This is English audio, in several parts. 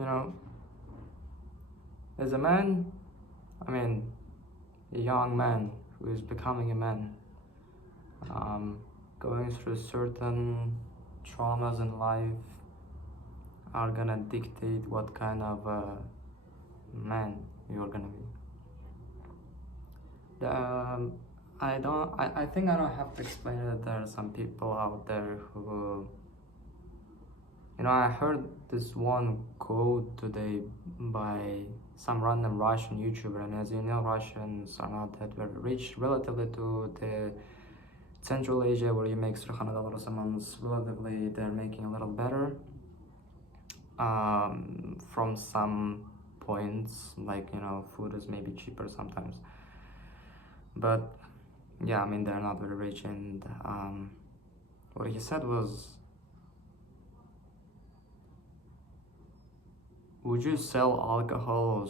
you know, as a man, I mean, a young man who is becoming a man, um, going through certain traumas in life are gonna dictate what kind of man you're gonna be. I think I don't have to explain that there are some people out there who, I heard this one quote today by some random Russian YouTuber, and as you know, Russians are not that very rich relatively to the Central Asia, where you make $300 a month. Relatively, they're making a little better. From some points, like food is maybe cheaper sometimes, but yeah, I mean they're not very rich. And what he said was, would you sell alcohol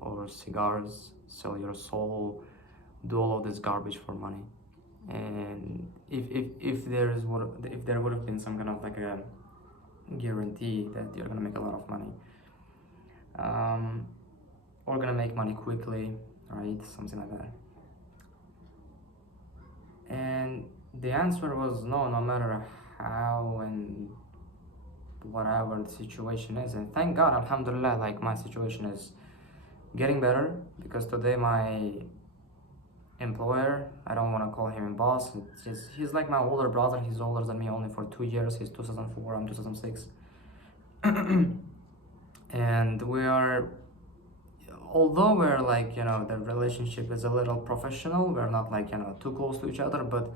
or cigars, sell your soul, do all of this garbage for money? And if there would have been some kind of like a guarantee that you're gonna make a lot of money, or gonna make money quickly, right? Something like that. And the answer was no, no matter how and whatever the situation is. And thank God, alhamdulillah, like my situation is getting better, because today my employer, I don't want to call him a boss, he's like my older brother. He's older than me only for 2 years. He's 2004, I'm 2006. And although we're like, the relationship is a little professional, we're not like, too close to each other, but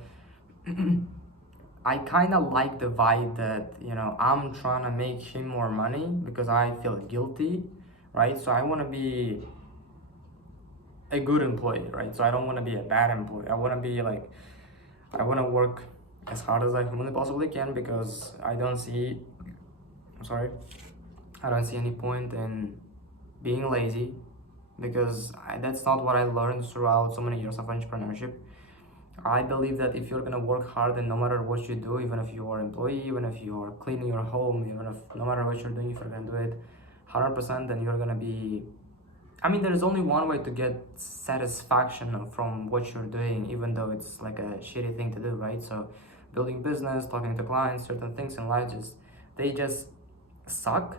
I kind of like the vibe that, I'm trying to make him more money because I feel guilty, right? So I want to be a good employee, right? So I don't want to be a bad employee. I want to be like, I want to work as hard as I humanly possibly can, because I don't see any point in being lazy, because that's not what I learned throughout so many years of entrepreneurship. I believe that if you're gonna work hard, and no matter what you do, even if you are an employee, even if you are cleaning your home, even if no matter what you're doing, if you're gonna do it 100%, then you're gonna be, I mean, there's only one way to get satisfaction from what you're doing, even though it's like a shitty thing to do, right? So building business, talking to clients, certain things in life, they just suck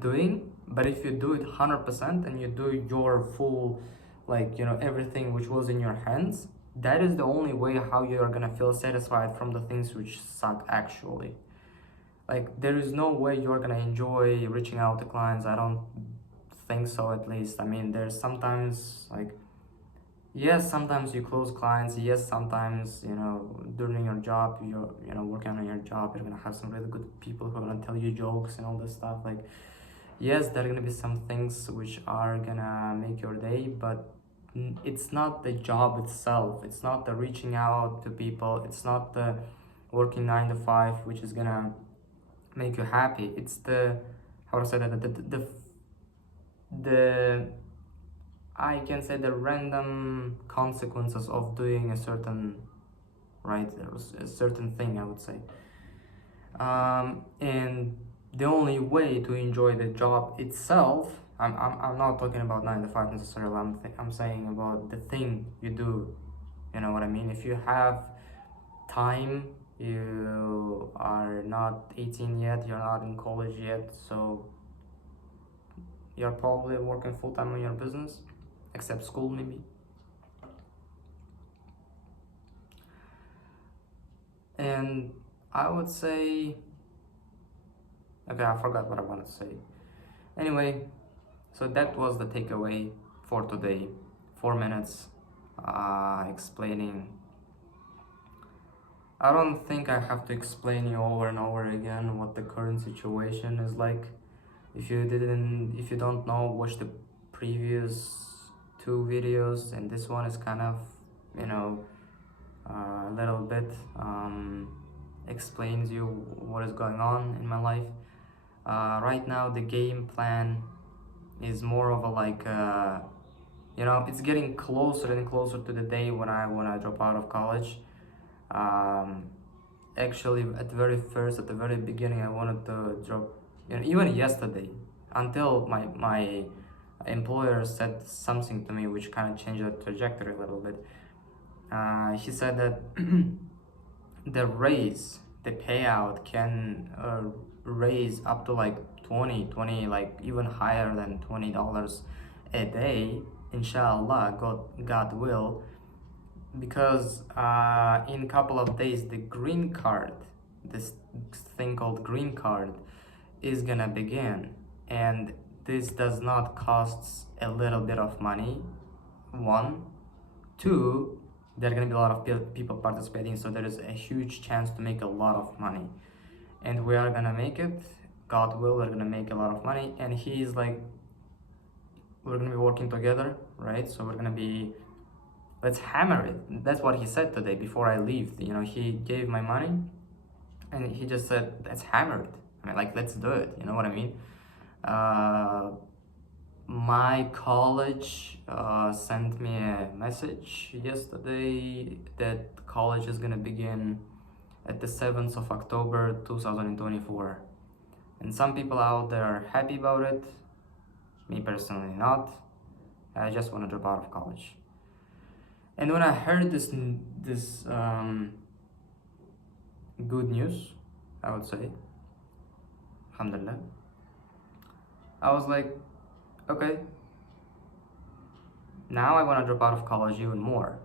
doing. But if you do it 100% and you do your full, like, everything which was in your hands, that is the only way how you are gonna feel satisfied from the things which suck actually. Like, there is no way you're gonna enjoy reaching out to clients. I don't think so, at least. I mean, there's sometimes, like, yes, sometimes you close clients. Yes, sometimes, during your job, you're, working on your job, you're gonna have some really good people who are gonna tell you jokes and all this stuff. Like, yes, there are gonna be some things which are gonna make your day, but it's not the job itself. It's not the reaching out to people. It's not the working 9 to 5, which is gonna make you happy. It's the, how to say that, the I can say the random consequences of doing a certain, right, a certain thing, I would say. And the only way to enjoy the job itself, I'm not talking about 9 to 5 necessarily. I'm saying about the thing you do. You know what I mean? If you have time, you are not 18 yet, you're not in college yet, so you're probably working full-time on your business, except school maybe. And I would say, okay, I forgot what I wanted to say. Anyway, so that was the takeaway for today. 4 minutes explaining. I don't think I have to explain you over and over again what the current situation is like. If you don't know, watch the previous 2 videos, and this one is kind of, a little bit explains you what is going on in my life. Right now the game plan is more of a like, it's getting closer and closer to the day when I want to drop out of college. Actually, at the very beginning, I wanted to drop even yesterday, until my employer said something to me which kind of changed the trajectory a little bit. He said that the payout can raise up to like 20, like even higher than $20 a day, inshallah, God will, because in a couple of days the green card, this thing called green card, is gonna begin, and this does not cost a little bit of money. One, two, there are gonna be a lot of people participating, so there is a huge chance to make a lot of money, and we are gonna make it. God will, we're gonna make a lot of money, and he's like, we're gonna be working together, right? So we're gonna be, let's hammer it. That's what he said today before I leave. He gave my money, and he just said, let's hammer it. I mean, like, let's do it. You know what I mean? My college sent me a message yesterday that college is gonna begin at the 7th of October 2024. And some people out there are happy about it. Me personally, not. I just want to drop out of college. And when I heard this good news, I would say, alhamdulillah, I was like, okay, now I want to drop out of college even more.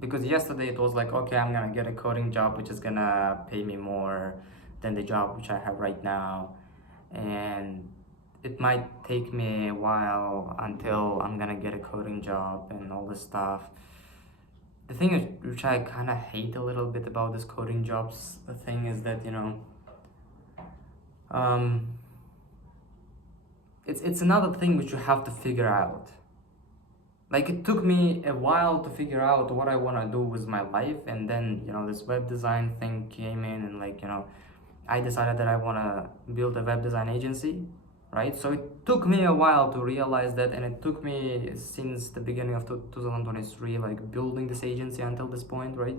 Because yesterday it was like, okay, I'm gonna get a coding job which is gonna pay me more than the job which I have right now, and it might take me a while until I'm gonna get a coding job and all this stuff. The thing is, which I kind of hate a little bit about this coding jobs thing, is that it's another thing which you have to figure out. Like, it took me a while to figure out what I want to do with my life, and then this web design thing came in, and I decided that I want to build a web design agency, right? So it took me a while to realize that, and it took me since the beginning of 2023, like, building this agency until this point, right?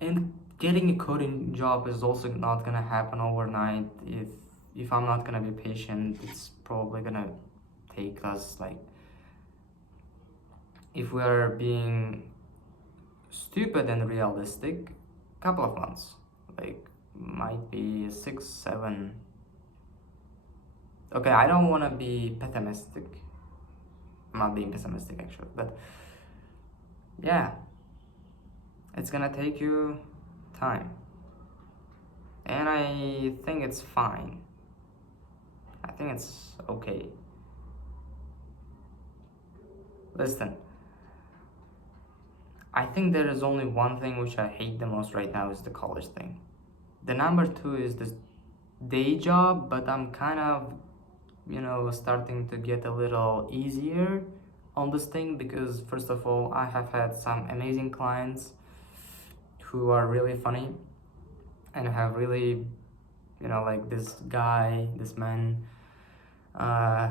And getting a coding job is also not gonna happen overnight. If I'm not gonna be patient, it's probably gonna take us, like, if we are being stupid and realistic, couple of months, like, might be 6, 7. Okay, I don't want to be pessimistic. I'm not being pessimistic actually, but yeah, it's gonna take you time, and I think it's fine. I think it's okay. Listen, I think there is only one thing which I hate the most right now, is the college thing. The number two is this day job, but I'm kind of starting to get a little easier on this thing, because first of all, I have had some amazing clients who are really funny and have really, like this man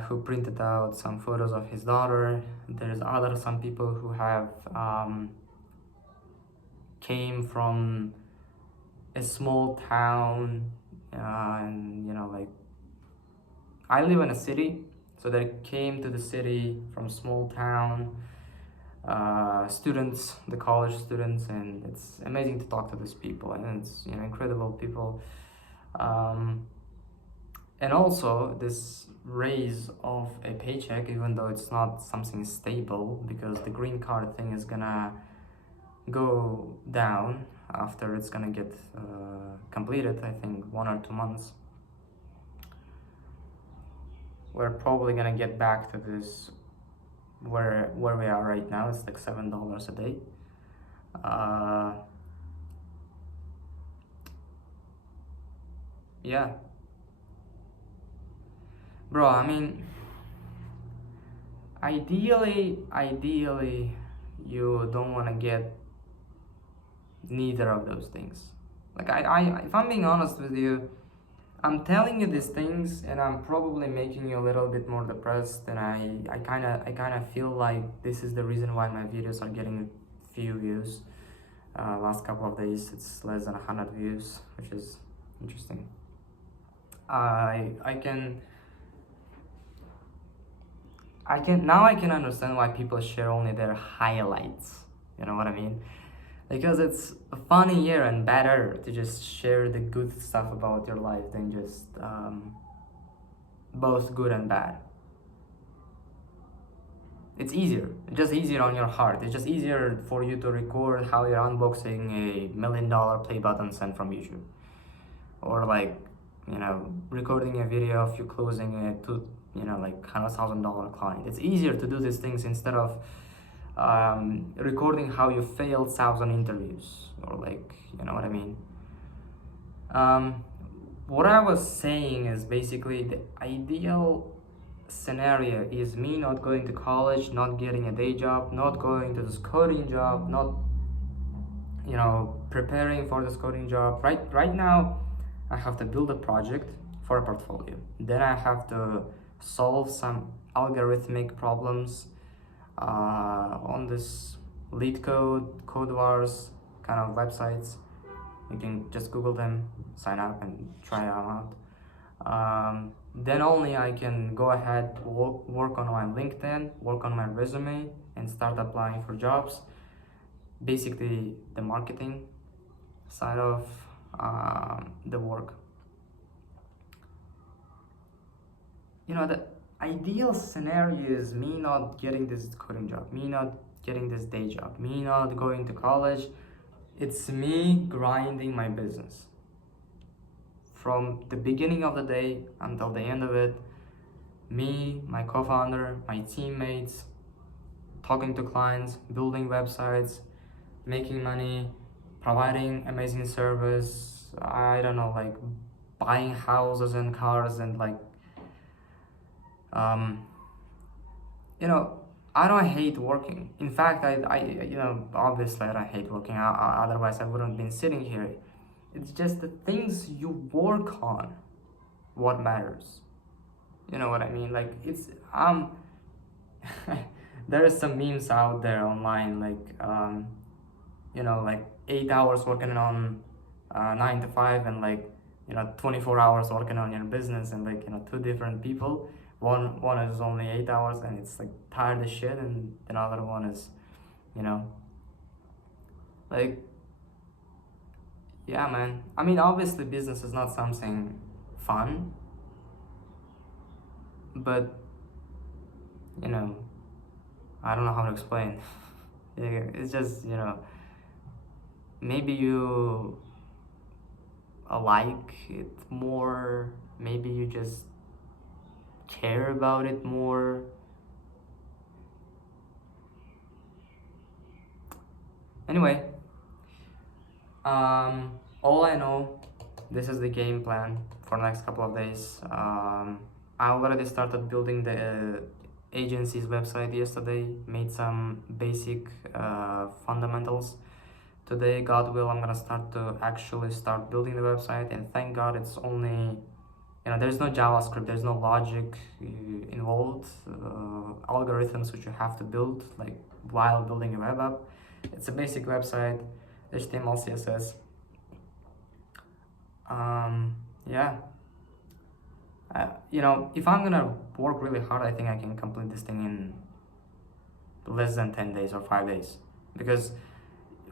who printed out some photos of his daughter. There's some people who have came from a small town, and like, I live in a city, so they came to the city from small town, students, the college students, and it's amazing to talk to these people, and it's incredible people, and also this raise of a paycheck, even though it's not something stable, because the green card thing is gonna go down after it's gonna get completed. I think 1 or 2 months. We're probably gonna get back to this where we are right now. It's like $7 a day. Yeah, bro. I mean, ideally, you don't want to get neither of those things. Like, if I'm being honest with you, I'm telling you these things, and I'm probably making you a little bit more depressed, and I kind of feel like this is the reason why my videos are getting few views. Last couple of days, it's less than 100 views, which is interesting. I can now I can understand why people share only their highlights. You know what I mean? Because it's funnier and better to just share the good stuff about your life than just both good and bad. It's easier, just easier on your heart. It's just easier for you to record how you're unboxing a $1 million play button sent from YouTube, or like, recording a video of you closing a like $100,000 client. It's easier to do these things instead of recording how you failed 1,000 interviews, or like, you know what I mean. What I was saying is basically the ideal scenario is me not going to college, not getting a day job, not going to this coding job, not preparing for this coding job. Right now I have to build a project for a portfolio. Then I have to solve some algorithmic problems on this lead code wars kind of websites. You can just Google them, sign up and try them out. Then only I can go ahead, work on my LinkedIn, work on my resume, and start applying for jobs. Basically the marketing side of the work. The ideal scenario is me not getting this coding job, me not getting this day job, me not going to college. It's me grinding my business from the beginning of the day until the end of it. Me, my co-founder, my teammates, talking to clients, building websites, making money, providing amazing service. I don't know, like buying houses and cars, and like I don't hate working. In fact, obviously I don't hate working. Otherwise I wouldn't have been sitting here. It's just the things you work on what matters. You know what I mean? Like it's there is some memes out there online, like 8 hours working on 9 to 5, and 24 hours working on your business, and two different people. One is only 8 hours and it's like tired as shit, and another one is, like, yeah, man. I mean, obviously business is not something fun, but I don't know how to explain. Yeah, it's just, maybe you like it more, maybe you just care about it more. Anyway, all I know, this is the game plan for the next couple of days. I already started building the agency's website yesterday, made some basic fundamentals. Today, God will, I'm gonna start building the website, and thank God it's only, there's no JavaScript, there's no logic involved, algorithms which you have to build like while building a web app. It's a basic website, HTML, CSS. Yeah. If I'm gonna work really hard, I think I can complete this thing in less than 10 days or 5 days, because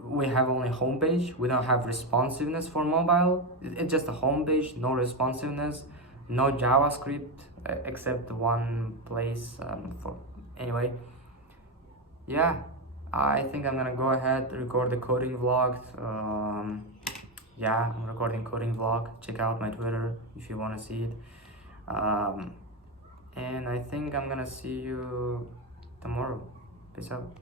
we have only homepage. We don't have responsiveness for mobile. It's just a homepage, no responsiveness, no JavaScript except one place for anyway. Yeah, I think I'm gonna go ahead, record the coding vlog. Yeah, I'm recording coding vlog. Check out my Twitter if you want to see it. And I think I'm gonna see you tomorrow. Peace out.